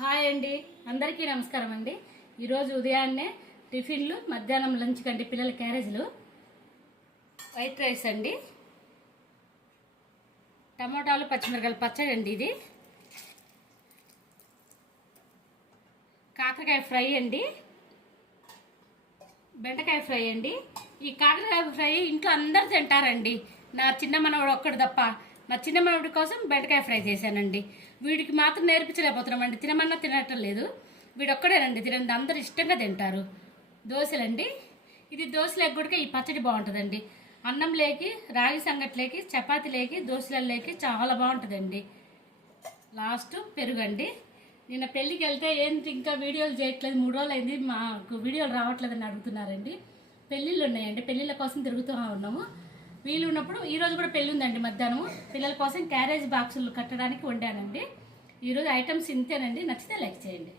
Hi అండి, అందరికీ నమస్కారం అండి. ఈరోజు ఉదయాన్నే టిఫిన్లు, మధ్యాహ్నం లంచ్ కండి పిల్లల క్యారేజీలు. వైట్ రైస్ అండి, టమోటాలు పచ్చిమిరకాయలు పచ్చడి అండి, ఇది కాకరకాయ ఫ్రై అండి, బెండకాయ ఫ్రై అండి. ఈ కాకరకాయ ఫ్రై ఇంట్లో అందరు తింటారండి, నా చిన్న మనవడు ఒక్కడు తప్ప. నా చిన్న మనవడి కోసం బెండకాయ ఫ్రై చేశానండి. వీడికి మాత్రం నేర్పించలేకపోతున్నామండి, తినమన్నా తినటం లేదు. వీడొక్కడేనండి తినండి, అందరు ఇష్టంగా తింటారు. దోశలండి, ఇది దోశలేకి కూడా ఈ పచ్చడి బాగుంటుందండి. అన్నం లేకి, రాగి సంగట్లేకి, చపాతీ లేకి, దోశలలోకి చాలా బాగుంటుందండి. లాస్ట్ పెరుగండి. నిన్న పెళ్ళికి వెళ్తే ఏంటి ఇంకా వీడియోలు చేయట్లేదు, 3 రోజులు అయింది, మాకు వీడియోలు రావట్లేదని అడుగుతున్నారండి. పెళ్ళిళ్ళు ఉన్నాయండి, పెళ్ళిళ్ళ కోసం తిరుగుతూ ఉన్నాము. వీలు ఉన్నప్పుడు ఈరోజు కూడా పెళ్ళి ఉందండి. మధ్యాహ్నం పిల్లల కోసం క్యారేజ్ బాక్సులు కట్టడానికి వండానండి. ఈరోజు ఐటమ్స్ ఇంతేనండి. నచ్చితే లైక్ చేయండి.